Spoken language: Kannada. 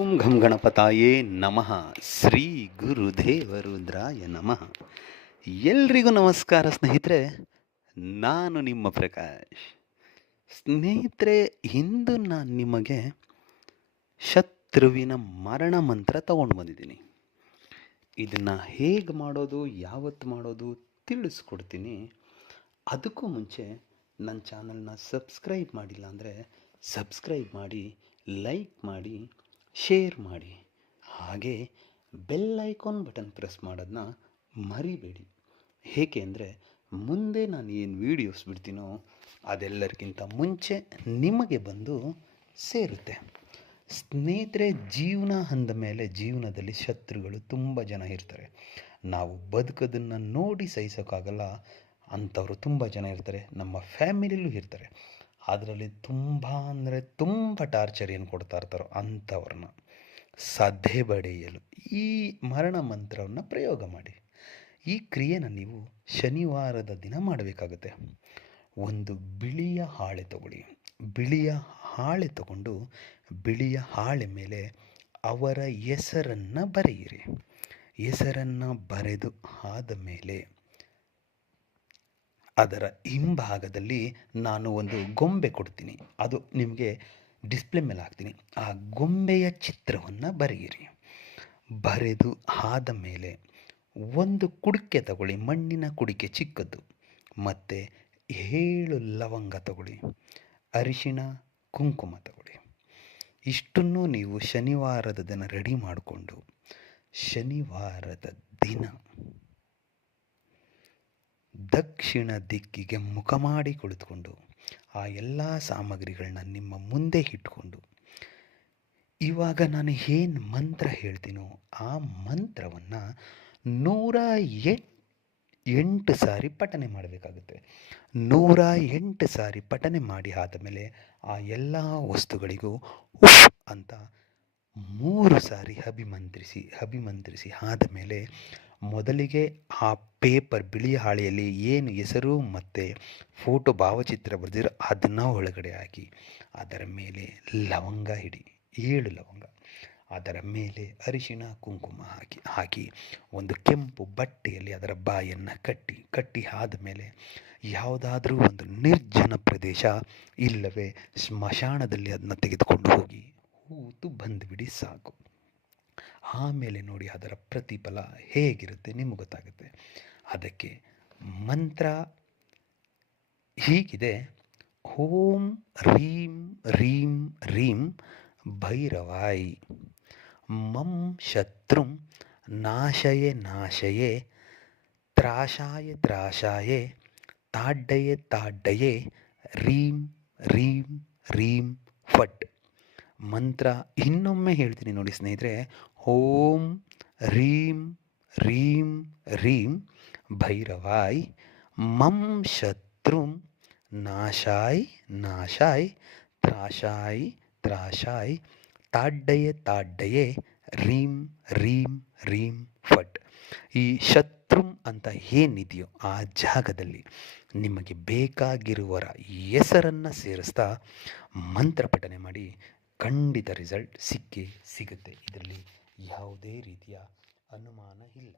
ಓಂ ಘಂ ಗಣಪತಾಯೇ ನಮಃ. ಶ್ರೀ ಗುರುದೇವರುದ್ರಾಯ ನಮಃ. ಎಲ್ರಿಗೂ ನಮಸ್ಕಾರ ಸ್ನೇಹಿತರೆ. ನಾನು ನಿಮ್ಮ ಪ್ರಕಾಶ್. ಸ್ನೇಹಿತರೆ, ಇಂದು ನಾನು ನಿಮಗೆ ಶತ್ರುವಿನ ಮರಣ ಮಂತ್ರ ತಗೊಂಡು ಬಂದಿದ್ದೀನಿ. ಇದನ್ನು ಹೇಗೆ ಮಾಡೋದು, ಯಾವತ್ತು ಮಾಡೋದು ತಿಳಿಸ್ಕೊಡ್ತೀನಿ. ಅದಕ್ಕೂ ಮುಂಚೆ ನನ್ನ ಚಾನಲ್ನ ಸಬ್ಸ್ಕ್ರೈಬ್ ಮಾಡಿಲ್ಲ ಅಂದರೆ ಸಬ್ಸ್ಕ್ರೈಬ್ ಮಾಡಿ, ಲೈಕ್ ಮಾಡಿ, ಶೇರ್ ಮಾಡಿ. ಹಾಗೆ ಬೆಲ್ ಐಕಾನ್ ಬಟನ್ ಪ್ರೆಸ್ ಮಾಡೋದನ್ನ ಮರಿಬೇಡಿ. ಏಕೆ ಅಂದರೆ ಮುಂದೆ ನಾನು ಏನು ವೀಡಿಯೋಸ್ ಬಿಡ್ತೀನೋ ಅದೆಲ್ಲರಿಗಿಂತ ಮುಂಚೆ ನಿಮಗೆ ಬಂದು ಸೇರುತ್ತೆ. ಸ್ನೇಹಿತರೆ, ಜೀವನ ಅಂದ ಮೇಲೆ ಜೀವನದಲ್ಲಿ ಶತ್ರುಗಳು ತುಂಬ ಜನ ಇರ್ತಾರೆ. ನಾವು ಬದುಕೋದನ್ನು ನೋಡಿ ಸಹಿಸೋಕ್ಕಾಗಲ್ಲ ಅಂಥವ್ರು ತುಂಬ ಜನ ಇರ್ತಾರೆ. ನಮ್ಮ ಫ್ಯಾಮಿಲಿಲೂ ಇರ್ತಾರೆ. ಅದರಲ್ಲಿ ತುಂಬ ಅಂದರೆ ತುಂಬ ಟಾರ್ಚರ್ ಏನು ಕೊಡ್ತಾ ಇರ್ತಾರೋ ಅಂಥವ್ರನ್ನ ಸದೆ ಬಡಿಯಲು ಈ ಮರಣ ಮಂತ್ರವನ್ನು ಪ್ರಯೋಗ ಮಾಡಿ. ಈ ಕ್ರಿಯೆನ ನೀವು ಶನಿವಾರದ ದಿನ ಮಾಡಬೇಕಾಗುತ್ತೆ. ಒಂದು ಬಿಳಿಯ ಹಾಳೆ ತಗೊಳ್ಳಿ. ಬಿಳಿಯ ಹಾಳೆ ತಗೊಂಡು ಬಿಳಿಯ ಹಾಳೆ ಮೇಲೆ ಅವರ ಹೆಸರನ್ನು ಬರೆಯಿರಿ. ಹೆಸರನ್ನು ಬರೆದು ಆದ ಮೇಲೆ ಅದರ ಹಿಂಭಾಗದಲ್ಲಿ ನಾನು ಒಂದು ಗೊಂಬೆ ಕೊಡ್ತೀನಿ. ಅದು ನಿಮಗೆ ಡಿಸ್ಪ್ಲೇ ಮೇಲೆ ಹಾಕ್ತೀನಿ. ಆ ಗೊಂಬೆಯ ಚಿತ್ರವನ್ನು ಬರೆಯಿರಿ. ಬರೆದು ಆದ ಮೇಲೆ ಒಂದು ಕುಡಿಕೆ ತಗೊಳ್ಳಿ, ಮಣ್ಣಿನ ಕುಡಿಕೆ ಚಿಕ್ಕದ್ದು, ಮತ್ತು 7 ಲವಂಗ ತಗೊಳ್ಳಿ, ಅರಿಶಿಣ, ಕುಂಕುಮ ತಗೊಳ್ಳಿ. ಇಷ್ಟನ್ನು ನೀವು ಶನಿವಾರದ ದಿನ ರೆಡಿ ಮಾಡಿಕೊಂಡು ಶನಿವಾರದ ದಿನ ದಕ್ಷಿಣ ದಿಕ್ಕಿಗೆ ಮುಖ ಮಾಡಿ ಕುಳಿತುಕೊಂಡು ಆ ಎಲ್ಲ ಸಾಮಗ್ರಿಗಳನ್ನ ನಿಮ್ಮ ಮುಂದೆ ಇಟ್ಕೊಂಡು ಇವಾಗ ನಾನು ಏನು ಮಂತ್ರ ಹೇಳ್ತೀನೋ ಆ ಮಂತ್ರವನ್ನು 108 ಸಾರಿ ಪಠನೆ ಮಾಡಬೇಕಾಗುತ್ತೆ. 108 ಸಾರಿ ಪಠನೆ ಮಾಡಿ ಆದಮೇಲೆ ಆ ಎಲ್ಲ ವಸ್ತುಗಳಿಗೂ ಉಫ್ ಅಂತ 3 ಸಾರಿ ಅಭಿಮಂತ್ರಿಸಿ ಆದಮೇಲೆ ಮೊದಲಿಗೆ ಆ ಪೇಪರ್ ಬಿಳಿಯ ಹಾಳೆಯಲ್ಲಿ ಏನು ಹೆಸರು ಮತ್ತು ಫೋಟೋ ಭಾವಚಿತ್ರ ಬರೆದಿರೋ ಅದನ್ನು ಒಳಗಡೆ ಹಾಕಿ, ಅದರ ಮೇಲೆ ಲವಂಗ ಇಡಿ, 7 ಲವಂಗ, ಅದರ ಮೇಲೆ ಅರಿಶಿಣ ಕುಂಕುಮ ಹಾಕಿ ಒಂದು ಕೆಂಪು ಬಟ್ಟೆಯಲ್ಲಿ ಅದರ ಬಾಯನ್ನು ಕಟ್ಟಿ ಆದಮೇಲೆ ಯಾವುದಾದ್ರೂ ಒಂದು ನಿರ್ಜನ ಪ್ರದೇಶ ಇಲ್ಲವೇ ಸ್ಮಶಾನದಲ್ಲಿ ಅದನ್ನು ತೆಗೆದುಕೊಂಡು ಹೋಗಿ ಹೂತು ಬಂದುಬಿಡಿ, ಸಾಕು. ಆಮೇಲೆ ನೋಡಿ ಅದರ ಪ್ರತಿಫಲ ಹೇಗಿರುತ್ತೆ ನಿಮಗೆ ಗೊತ್ತಾಗುತ್ತೆ. ಅದಕ್ಕೆ ಮಂತ್ರ ಹೀಗಿದೆ: ಓಂ ರೀಂ ರೀಂ ರೀಂ ಭೈರವಾಯ್ ಮಂ ಶತ್ರುಂ ನಾಶಯೇ ತ್ರಾಶಾಯ ತಾಡ್ಡಯೇ ರೀಂ ರೀಂ ರೀಂ ಫಟ್. ಮಂತ್ರ ಇನ್ನೊಮ್ಮೆ ಹೇಳ್ತೀನಿ ನೋಡಿ ಸ್ನೇಹಿತರೆ. ಓಂ ರೀಂ ರೀಂ ರೀಂ ಭೈರವಾಯ್ ಮಂ ಶತ್ರುಂ ನಾಶಾಯ್ ತ್ರಾಶಾಯ್ ತಾಡ್ಡಯೇ ರೀಂ ರೀಂ ರೀಂ ಫಟ್. ಈ ಶತ್ರುಂ ಅಂತ ಏನಿದೆಯೋ ಆ ಜಾಗದಲ್ಲಿ ನಿಮಗೆ ಬೇಕಾಗಿರುವರ ಹೆಸರನ್ನು ಸೇರಿಸ್ತಾ ಮಂತ್ರ ಪಠನೆ ಮಾಡಿ. ಖಂಡಿತ ರಿಸಲ್ಟ್ ಸಿಗುತ್ತೆ. ಇದರಲ್ಲಿ ಯಾವುದೇ ರೀತಿಯ ಅನುಮಾನ ಇಲ್ಲ.